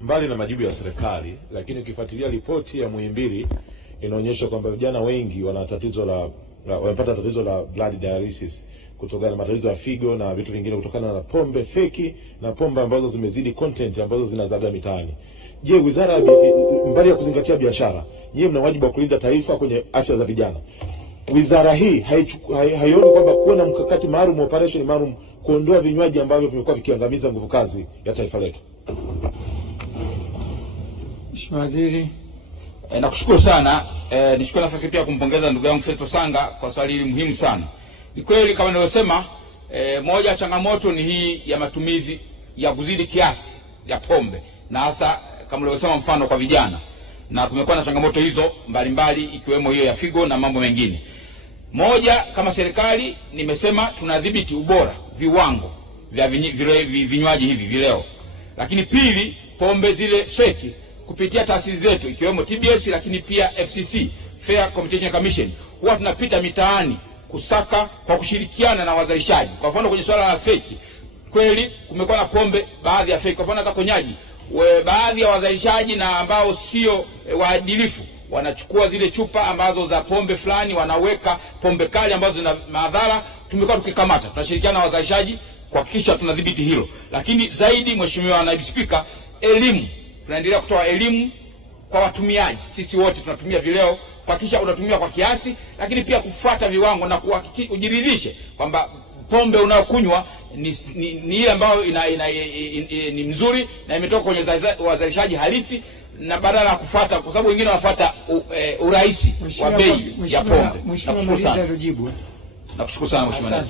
Mbali na majibu ya serikali, lakini ukifuatilia ripoti ya Muhimbili inaonyesha kwamba vijana wengi wanapata tatizo la blood dialysis kutokana na matatizo ya figo na vitu vingine kutokana na pombe feki na pombe ambazo zimezidi content ambazo zinazaga mitaani. Je, wizara mbali ya kuzingatia biashara, nyinyi mna wajibu wa kulinda taifa kwenye afya za vijana. Wizara hii haioni kwamba kuwa na mkakati maalum, operation maalum kuondoa vinywaji ambavyo vimekuwa vikiangamiza nguvu kazi ya taifa letu? Mheshimiwa Waziri. Nakushukuru sana. Nichukue nafasi pia kumpongeza ndugu yangu Festo Sanga kwa swali hili muhimu sana. Ni kweli kama nilivyosema, moja ya changamoto ni hii ya matumizi ya kuzidi kiasi ya pombe, na hasa kama nilivyosema mfano kwa vijana. Na kumekuwa na changamoto hizo mbalimbali ikiwemo hiyo ya figo na mambo mengine. Moja, kama serikali nimesema tunadhibiti ubora, viwango vya vinywaji hivi vileo. Lakini pili, pombe zile feki kupitia taasisi zetu ikiwemo TBS lakini pia FCC, Fair Competition Commission, huwa tunapita mitaani kusaka kwa kushirikiana na wazalishaji. Kwa mfano kwenye swala la feki, kweli kumekuwa na pombe baadhi ya feki. Kwa mfano hata konyaji, baadhi ya wazalishaji na ambao sio waadilifu wanachukua zile chupa ambazo za pombe fulani wanaweka pombe kali ambazo zina madhara. Tumekuwa tukikamata, tunashirikiana na wazalishaji kuhakikisha tunadhibiti hilo. Lakini zaidi, Mheshimiwa Naibu Spika, elimu, tunaendelea kutoa elimu kwa watumiaji. Sisi wote tunatumia vileo, kuhakikisha unatumia kwa kiasi, lakini pia kufuata viwango na kuhakikisha ujiridhishe kwamba pombe unayokunywa ni ile ambayo ni mzuri na imetoka kwenye wazalishaji halisi, na badala ya kufuata, kwa sababu wengine wanafuata urahisi wa bei ya pombe. Nakushukuru sana. Nakushukuru sana Mheshimiwa.